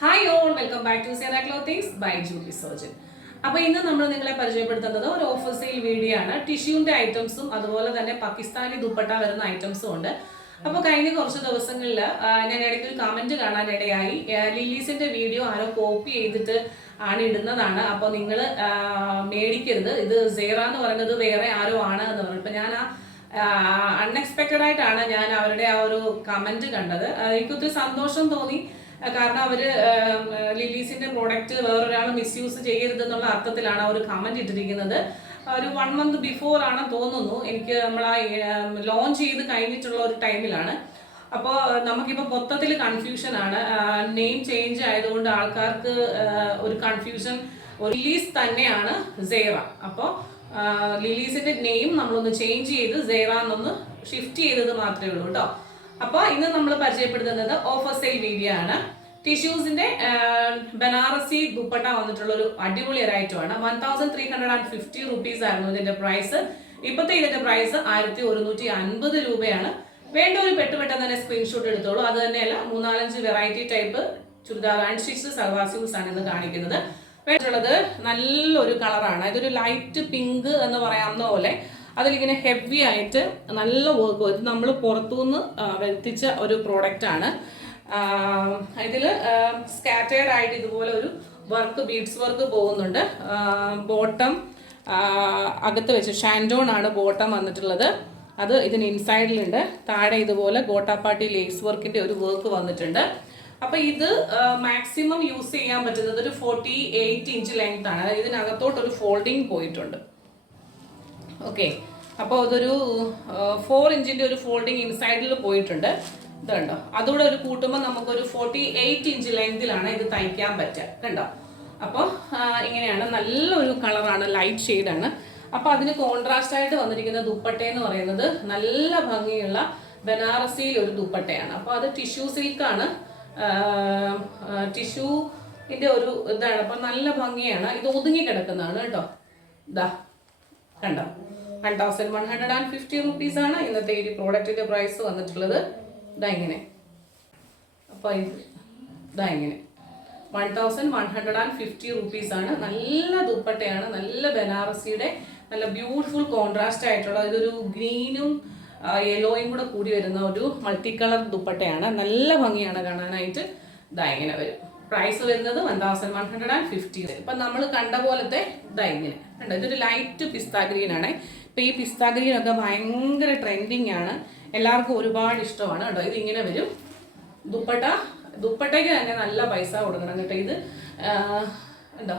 Hi all, welcome back to Sierra clothings by Julie Sarjan. അപ്പോൾ ഇന്ന് നമ്മൾ നിങ്ങളെ പരിചയപ്പെടുത്തുന്നത് ഒരു ഓഫർ സെയിൽ വീഡിയോ ആണ്. ടിഷ്യൂന്റെ ഐറ്റംസും അതുപോലെ തന്നെ പാകിസ്ഥാനി ദുപ്പട്ട വരുന്ന ഐറ്റംസും ഉണ്ട്. അപ്പോൾ കഴിഞ്ഞ കുറച്ച് ദിവസങ്ങളിൽ ഞാൻ ഇടയ്ക്ക് ഒരു കമന്റ് കാണാനിടയായി, ലില്ലീസിന്റെ വീഡിയോ ആരോ കോപ്പി ചെയ്തിട്ട് ആണ് ഇടുന്നതാണ്, അപ്പോൾ നിങ്ങൾ മേടിക്കരുത്, ഇത് സേറ എന്ന് പറയുന്നത് വേറെ ആരോ ആണ് എന്ന് പറഞ്ഞു. ഇപ്പം ഞാൻ അൺഎക്സ്പെക്റ്റഡ് ആയിട്ടാണ് ഞാൻ അവരുടെ ആ ഒരു കമന്റ് കണ്ടത്. എനിക്കൊത്തിരി സന്തോഷം തോന്നി, കാരണം അവര് ലില്ലീസിന്റെ പ്രോഡക്റ്റ് വേറൊരാൾ മിസ്യൂസ് ചെയ്യരുത് എന്നുള്ള അർത്ഥത്തിലാണ് അവർ കമന്റ് ഇട്ടിരിക്കുന്നത്. ഒരു 1 month ബിഫോർ ആണെന്ന് തോന്നുന്നു, എനിക്ക് നമ്മൾ ആ ലോഞ്ച് ചെയ്ത് കഴിഞ്ഞിട്ടുള്ള ഒരു ടൈമിലാണ്. അപ്പോൾ നമുക്കിപ്പോൾ മൊത്തത്തിൽ കൺഫ്യൂഷൻ ആണ്. നെയിം ചേഞ്ച് ആയതുകൊണ്ട് ആൾക്കാർക്ക് ഒരു കൺഫ്യൂഷൻ. ലില്ലീസ് തന്നെയാണ് സേറ. അപ്പോൾ ലില്ലീസിന്റെ നെയിം നമ്മളൊന്ന് ചേഞ്ച് ചെയ്ത് സേറ എന്നൊന്ന് ഷിഫ്റ്റ് ചെയ്തത് മാത്രമേ ഉള്ളൂ കേട്ടോ. അപ്പോൾ ഇന്ന് നമ്മൾ പരിചയപ്പെടുത്തുന്നത് ഓഫർ സെയിൽ വീഡിയോ ആണ്. ടിഷ്യൂസിന്റെ ബനാറസി ദുപ്പട്ട വന്നിട്ടുള്ള ഒരു അടിപൊളി ഐറ്റമാണ്. 1350 റുപ്പീസ് ആയിരുന്നു ഇതിന്റെ പ്രൈസ്. ഇപ്പോഴത്തെ ഇതിന്റെ പ്രൈസ് 1150 രൂപയാണ്. വേണ്ട ഒരു പെട്ടെന്ന് തന്നെ സ്ക്രീൻഷോട്ട് എടുത്തോളൂ. അത് തന്നെയല്ല, 3-4 variety type churidar and stitch salwar suits ആണ് ഇന്ന് കാണിക്കുന്നത്. വേണ്ടുള്ളത് നല്ലൊരു കളറാണ്. ഇതൊരു ലൈറ്റ് പിങ്ക് എന്ന് പറയാവുന്ന പോലെ അതിലിങ്ങനെ ഹെവി ആയിട്ട് നല്ല വർക്ക്. ഇത് നമ്മൾ പുറത്തുനിന്ന് വരുത്തിച്ച ഒരു പ്രോഡക്റ്റ് ആണ്. ഇതിൽ സ്കാറ്റേർഡ് ആയിട്ട് ഇതുപോലെ ഒരു വർക്ക്, ബീഡ്സ് വർക്ക് പോകുന്നുണ്ട്. ബോട്ടം അകത്ത് വെച്ച് ഷാൻഡോൺ ആണ് ബോട്ടം വന്നിട്ടുള്ളത്. അത് ഇതിന് ഇൻസൈഡിലുണ്ട്. താഴെ ഇതുപോലെ ഗോട്ടാപ്പാട്ടി ലേസ് വർക്കിന്റെ ഒരു വർക്ക് വന്നിട്ടുണ്ട്. അപ്പൊ ഇത് മാക്സിമം യൂസ് ചെയ്യാൻ പറ്റുന്നത് ഒരു 48 ഇഞ്ച് ലെങ്ത് ആണ്. ഇതിനകത്തോട്ടൊരു ഫോൾഡിങ് പോയിട്ടുണ്ട്. ഓക്കെ, അപ്പോൾ അതൊരു 4 ഇഞ്ചിന്റെ ഒരു ഫോൾഡിങ് ഇൻസൈഡിൽ പോയിട്ടുണ്ട്. ഇതുണ്ടോ, അതുകൂടെ ഒരു കൂട്ടുമ്പോൾ നമുക്കൊരു 48 ഇഞ്ച് ലെങ്തിലാണ് ഇത് തയ്ക്കാൻ പറ്റുക. കണ്ടോ, അപ്പോൾ ഇങ്ങനെയാണ്. നല്ലൊരു കളറാണ്, ലൈറ്റ് ഷെയ്ഡാണ്. അപ്പോൾ അതിന് കോൺട്രാസ്റ്റ് ആയിട്ട് വന്നിരിക്കുന്ന ദുപ്പട്ട എന്ന് പറയുന്നത് നല്ല ഭംഗിയുള്ള ബനാറസിയിൽ ഒരു ദുപ്പട്ടയാണ്. അപ്പോൾ അത് ടിഷ്യൂ സിൽക്കാണ്, ടിഷ്യൂന്റെ ഒരു ഇതാണ്. അപ്പം നല്ല ഭംഗിയാണ്. ഇത് ഒതുങ്ങി കിടക്കുന്നതാണ് കേട്ടോ. ഇതാ കണ്ടോ, 1150 റുപ്പീസ് ആണ് ഇന്നത്തെ ഈ പ്രോഡക്റ്റിന്റെ പ്രൈസ് വന്നിട്ടുള്ളത്. ഇതാ ഇങ്ങനെ. അപ്പോൾ ഇതാ ഇങ്ങനെ 1150 റുപ്പീസ് ആണ്. നല്ല ദുപ്പട്ടയാണ്, നല്ല ബനാറസിയുടെ നല്ല ബ്യൂട്ടിഫുൾ കോൺട്രാസ്റ്റ് ആയിട്ടുള്ള, ഇതൊരു ഗ്രീനും യെല്ലോയും കൂടെ കൂടി വരുന്ന ഒരു മൾട്ടി കളർ ദുപ്പട്ടയാണ്. നല്ല ഭംഗിയാണ് കാണാനായിട്ട്. ഇതാ ഇങ്ങനെ വരും. പ്രൈസ് വരുന്നത് 1150. ഇപ്പൊ നമ്മൾ കണ്ട പോലത്തെ ഇതാ ഇങ്ങനെ കണ്ടോ. ഇതൊരു ലൈറ്റ് പിസ്ത ഗ്രീൻ ആണ്. ഇപ്പൊ ഈ പിസ്ത ഗ്രീൻ ഒക്കെ ഭയങ്കര ട്രെൻഡിങ് ആണ്, എല്ലാവർക്കും ഒരുപാട് ഇഷ്ടമാണ് കേട്ടോ. ഇത് ഇങ്ങനെ വരും. ദുപ്പട്ടയ്ക്ക് തന്നെ നല്ല പൈസ കൊടുക്കണം കേട്ടോ. ഇത് എന്താ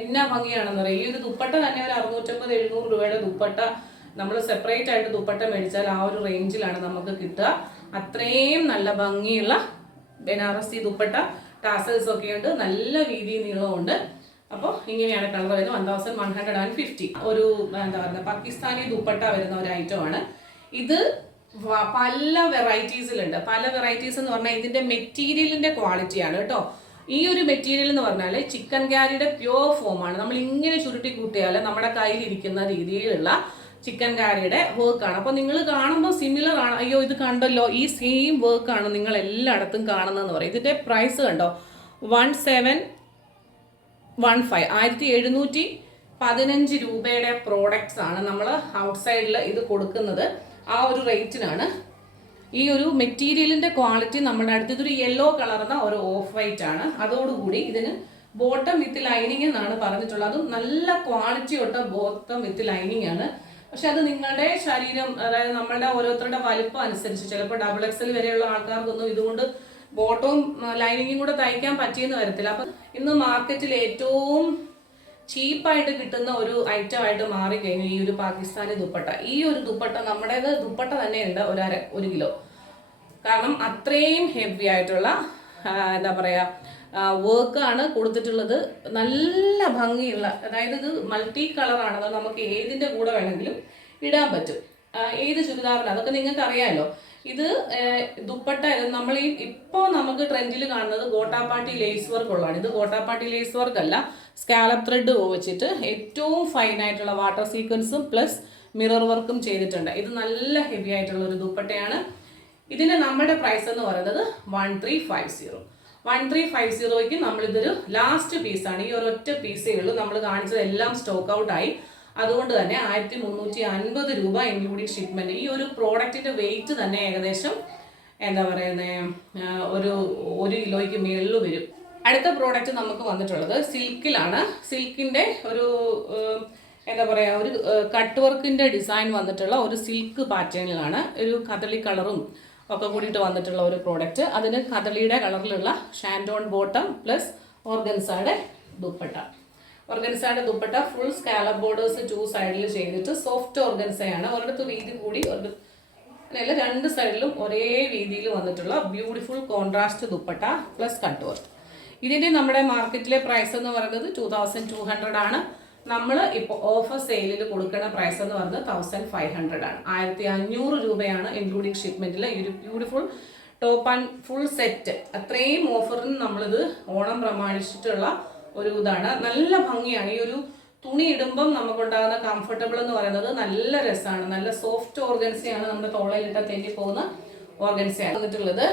എന്നാ ഭംഗിയാണെന്ന് പറയാം. ഈ ഒരു ദുപ്പട്ട തന്നെ ഒരു 650-700 രൂപയുടെ ദുപ്പട്ട നമ്മൾ സെപ്പറേറ്റ് ആയിട്ട് ദുപ്പട്ട മേടിച്ചാൽ ആ ഒരു റേഞ്ചിലാണ് നമുക്ക് കിട്ടുക. അത്രയും നല്ല ഭംഗിയുള്ള ബനാറസി ദുപ്പട്ട. ടാസൽസ് ഒക്കെ ഉണ്ട്, നല്ല വീതി നീളമുണ്ട്. അപ്പോൾ ഇങ്ങനെയാണ് കളർ വരുന്നത്. 1150. ഒരു എന്താ പറയുക, പാകിസ്ഥാനി ദുപ്പട്ട വരുന്ന ഒരു ഐറ്റമാണ് ഇത്. പല വെറൈറ്റീസിലുണ്ട്. പല വെറൈറ്റീസ് എന്ന് പറഞ്ഞാൽ ഇതിന്റെ മെറ്റീരിയലിന്റെ ക്വാളിറ്റിയാണ് കേട്ടോ. ഈ ഒരു മെറ്റീരിയൽ എന്ന് പറഞ്ഞാൽ ചിക്കൻ കാരിയുടെ പ്യുവർ ഫോമാണ്. നമ്മൾ ഇങ്ങനെ ചുരുട്ടി കൂട്ടിയാൽ നമ്മുടെ കയ്യിലിരിക്കുന്ന രീതിയിലുള്ള ചിക്കൻ കാരിയുടെ വർക്കാണ്. അപ്പോൾ നിങ്ങൾ കാണുമ്പോൾ സിമിലർ ആണ്, അയ്യോ ഇത് കണ്ടല്ലോ, ഈ സെയിം വർക്കാണ് നിങ്ങൾ എല്ലായിടത്തും കാണുന്നതെന്ന് പറയും. ഇതിൻ്റെ പ്രൈസ് കണ്ടോ, 1715 1715 രൂപയുടെ പ്രോഡക്റ്റ്സ് ആണ് നമ്മൾ ഔട്ട്സൈഡിൽ ഇത് കൊടുക്കുന്നത്. ആ ഒരു റേറ്റിനാണ്. ഈ ഒരു മെറ്റീരിയലിന്റെ ക്വാളിറ്റി നമ്മുടെ അടുത്ത് ഇതൊരു യെല്ലോ കളർന്ന ഒരു ഓഫ് വൈറ്റ് ആണ്. അതോടുകൂടി ഇതിന് ബോട്ടം വിത്ത് ലൈനിങ് എന്നാണ് പറഞ്ഞിട്ടുള്ളത്. അതും നല്ല ക്വാളിറ്റി തൊട്ട ബോട്ടം വിത്ത് ലൈനിങ് ആണ്. പക്ഷെ അത് നിങ്ങളുടെ ശരീരം, അതായത് നമ്മളുടെ ഓരോരുത്തരുടെ വലുപ്പം അനുസരിച്ച്, ചിലപ്പോൾ XXL വരെയുള്ള ആൾക്കാർക്കൊന്നും ഇതുകൊണ്ട് ബോട്ടവും ലൈനിങ്ങും കൂടെ തയ്ക്കാൻ പറ്റിയെന്ന് വരത്തില്ല. അപ്പം ഇന്ന് മാർക്കറ്റിൽ ഏറ്റവും ചീപ്പായിട്ട് കിട്ടുന്ന ഒരു ഐറ്റം ആയിട്ട് മാറിക്കഴിഞ്ഞു ഈ ഒരു പാകിസ്ഥാനി ദുപ്പട്ട. ഈ ഒരു ദുപ്പട്ട നമ്മുടേത് ദുപ്പട്ട തന്നെയുണ്ട് 1 കിലോ. കാരണം അത്രയും ഹെവി ആയിട്ടുള്ള എന്താ പറയുക വർക്കാണ് കൊടുത്തിട്ടുള്ളത്. നല്ല ഭംഗിയുള്ള, അതായത് ഇത് മൾട്ടി കളറാണ്. അത് നമുക്ക് ഏതിൻ്റെ കൂടെ വേണമെങ്കിലും ഇടാൻ പറ്റും, ഏത് ചുരിദാറിന്. അതൊക്കെ നിങ്ങൾക്ക് അറിയാമല്ലോ. ഇത് ദുപ്പട്ട നമ്മൾ ഇപ്പോൾ നമുക്ക് ട്രെൻഡിൽ കാണുന്നത് ഗോട്ടാപ്പാട്ടി ലേസ് വർക്ക് ഉള്ളതാണ്. ഇത് ഗോട്ടാപ്പാട്ടി ലേസ് വർക്ക് അല്ല, സ്കാലപ്പ് ത്രെഡ് വെച്ചിട്ട് ഏറ്റവും ഫൈൻ ആയിട്ടുള്ള വാട്ടർ സീക്വൻസും പ്ലസ് മിറർ വർക്കും ചെയ്തിട്ടുണ്ട്. ഇത് നല്ല ഹെവി ആയിട്ടുള്ള ഒരു ദുപ്പട്ടയാണ്. ഇതിന് നമ്മുടെ പ്രൈസ് എന്ന് പറയുന്നത് 1350. 1350 നമ്മളിതൊരു ലാസ്റ്റ് പീസാണ്. ഈ ഒരൊറ്റ പീസേ ഉള്ളൂ. നമ്മൾ കാണിച്ചത് എല്ലാം സ്റ്റോക്ക് ഔട്ടായി. അതുകൊണ്ട് തന്നെ 1350 രൂപ ഇൻക്ലൂഡിങ് ഷിപ്മെന്റ്. ഈ ഒരു പ്രോഡക്റ്റിന്റെ വെയിറ്റ് തന്നെ ഏകദേശം എന്താ പറയുന്നത് ഒരു കിലോയ്ക്ക് മേളിൽ വരും. അടുത്ത പ്രോഡക്റ്റ് നമുക്ക് വന്നിട്ടുള്ളത് സിൽക്കിലാണ്. സിൽക്കിന്റെ ഒരു എന്താ പറയുക ഒരു കട്ട് വർക്കിന്റെ ഡിസൈൻ വന്നിട്ടുള്ള ഒരു സിൽക്ക് പാറ്റേണിലാണ്. ഒരു കദളി കളറും ഒക്കെ കൂടിയിട്ട് വന്നിട്ടുള്ള ഒരു പ്രോഡക്റ്റ്. അതിന് കദളിയുടെ കളറിലുള്ള ഷാൻഡോൺ ബോട്ടം പ്ലസ് ഓർഗൻസയുടെ ദുപ്പട്ട. ഓർഗൻസയുടെ ദുപ്പട്ട ഫുൾ സ്കാലപ്പ് ബോർഡേഴ്സ് 2 സൈഡിൽ ചെയ്തിട്ട് സോഫ്റ്റ് ഓർഗൻസയാണ്. ഒരിടത്ത് വീതി കൂടി അല്ല, 2 സൈഡിലും ഒരേ രീതിയിൽ വന്നിട്ടുള്ള beautiful contrast dupatta plus cut work. ഇതിൻ്റെ നമ്മുടെ മാർക്കറ്റിലെ പ്രൈസ് എന്ന് പറയുന്നത് 2200 ആണ്. നമ്മൾ ഇപ്പോൾ ഓഫർ സെയിലിൽ കൊടുക്കുന്ന പ്രൈസ് എന്ന് പറയുന്നത് 1500 ആണ്. 1500 രൂപയാണ് ഇൻക്ലൂഡിങ് ഷിപ്മെന്റിൽ ഈ ഒരു beautiful top and full set. അത്രയും ഓഫറിന് നമ്മളിത് ഓണം പ്രമാണിച്ചിട്ടുള്ള ഒരു ഇതാണ്. നല്ല ഭംഗിയാണ്. ഈ ഒരു തുണി ഇടുമ്പം നമുക്കുണ്ടാകുന്ന കംഫർട്ടബിൾ എന്ന് പറയുന്നത് നല്ല രസമാണ്. നല്ല സോഫ്റ്റ് ഓർഗൻസയാണ്. നമ്മുടെ തോളയിലിട്ട തെന്നി പോകുന്ന ഓർഗൻസയാണ് വന്നിട്ടുള്ളത്.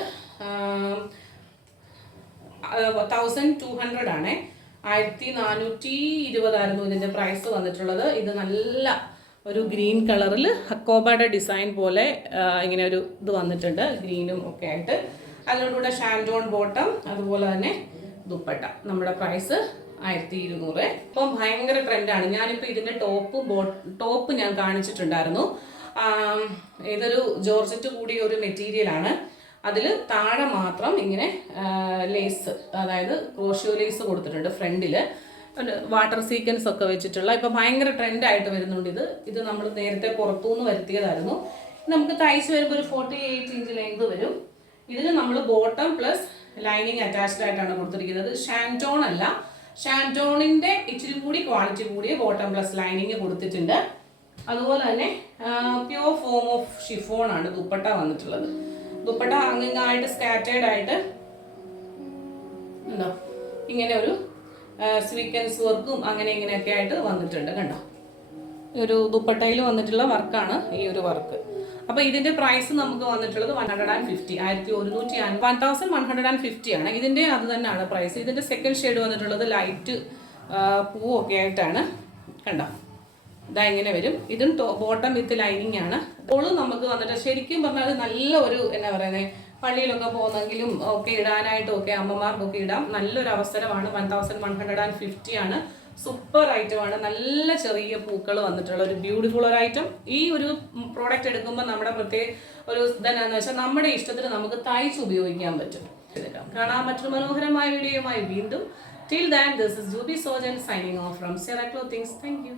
1200 ആണ്. 1420 ആയിരുന്നു ഇതിൻ്റെ പ്രൈസ് വന്നിട്ടുള്ളത്. ഇത് നല്ല ഒരു ഗ്രീൻ കളറിൽ ഹക്കോബയുടെ ഡിസൈൻ പോലെ ഇങ്ങനെ ഒരു ഇത് വന്നിട്ടുണ്ട്, ഗ്രീനും ഒക്കെ ആയിട്ട്. അതിനോടുകൂടെ ഷാൻഡോൺ ബോട്ടം, അതുപോലെ തന്നെ ദുപ്പട്ട. നമ്മുടെ പ്രൈസ് 1200. ഇപ്പം ഭയങ്കര ട്രെൻഡാണ്. ഞാനിപ്പോൾ ഇതിൻ്റെ ടോപ്പ് ഞാൻ കാണിച്ചിട്ടുണ്ടായിരുന്നു. ഇതൊരു ജോർജറ്റ് കൂടിയ ഒരു മെറ്റീരിയലാണ്. അതിൽ താഴെ മാത്രം ഇങ്ങനെ ലേസ്, അതായത് ക്രോഷ്യോ ലേസ് കൊടുത്തിട്ടുണ്ട് ഫ്രണ്ടിൽ. വാട്ടർ സീക്വൻസ് ഒക്കെ വെച്ചിട്ടുള്ള ഇപ്പം ഭയങ്കര ട്രെൻഡായിട്ട് വരുന്നുണ്ട്. ഇത് നമ്മൾ നേരത്തെ പുറത്തുനിന്ന് വരുത്തിയതായിരുന്നു. നമുക്ക് തയ്ച്ച് വരുമ്പോൾ ഒരു 48 ഇഞ്ച് ലെങ്ത് വരും. ഇതിൽ നമ്മൾ ബോട്ടം പ്ലസ് ലൈനിങ് അറ്റാച്ച്ഡ് ആയിട്ടാണ് കൊടുത്തിരിക്കുന്നത്. ഷാൻറ്റോൺ അല്ല, ഷാൻറ്റോണിൻ്റെ ഇച്ചിരി കൂടി ക്വാളിറ്റി കൂടിയ ബോട്ടം പ്ലസ് ലൈനിങ് കൊടുത്തിട്ടുണ്ട്. അതുപോലെ തന്നെ പ്യോർ ഫോം ഓഫ് ഷിഫോൺ ആണ് ദുപ്പട്ട വന്നിട്ടുള്ളത്. ദുപ്പട്ട അങ്ങിങ്ങായിട്ട് സ്കാറ്റേർഡ് ആയിട്ട് ഉണ്ടോ, ഇങ്ങനെ ഒരു സ്വീക്വൻസ് വർക്കും അങ്ങനെ ഇങ്ങനെയൊക്കെ ആയിട്ട് വന്നിട്ടുണ്ട്. കണ്ടോ, ഒരു ദുപ്പട്ടയിൽ വന്നിട്ടുള്ള വർക്കാണ് ഈ ഒരു വർക്ക്. അപ്പോൾ ഇതിന്റെ പ്രൈസ് നമുക്ക് വന്നിട്ടുള്ളത് 150, 1150 ആണ്. ഇതിന്റെ അത് തന്നെയാണ് പ്രൈസ്. ഇതിന്റെ സെക്കൻഡ് ഷെയ്ഡ് വന്നിട്ടുള്ളത് ലൈറ്റ് പൂവൊക്കെ ആയിട്ടാണ്. കണ്ടോ, ഇതാ ഇങ്ങനെ വരും. ഇതും ബോട്ടം വിത്ത് ലൈനിങ് ആണ്. അപ്പോൾ നമുക്ക് വന്നിട്ട് ശരിക്കും പറഞ്ഞാൽ നല്ല ഒരു എന്നാ പറയുന്നത്, പള്ളിയിലൊക്കെ പോകുന്നെങ്കിലും ഒക്കെ ഇടാനായിട്ടും ഒക്കെ അമ്മമാർക്കൊക്കെ ഇടാം. നല്ലൊരു അവസരമാണ്. 1150 ആണ്. സൂപ്പർ ഐറ്റമാണ്. നല്ല ചെറിയ പൂക്കൾ വന്നിട്ടുള്ള ഒരു ബ്യൂട്ടിഫുൾ ഒരു ഐറ്റം. ഈ ഒരു പ്രോഡക്റ്റ് എടുക്കുമ്പോൾ നമ്മുടെ പ്രത്യേക ഒരു ഇതെന്നാന്ന് വെച്ചാൽ നമ്മുടെ ഇഷ്ടത്തിന് നമുക്ക് തയ്ച്ച് ഉപയോഗിക്കാൻ പറ്റും. കാണാൻ മറ്റൊരു മനോഹരമായ വീഡിയോയുമായി വീണ്ടും. Till then, this is Juby Sojan signing off from Sierra Clothings. Thank you.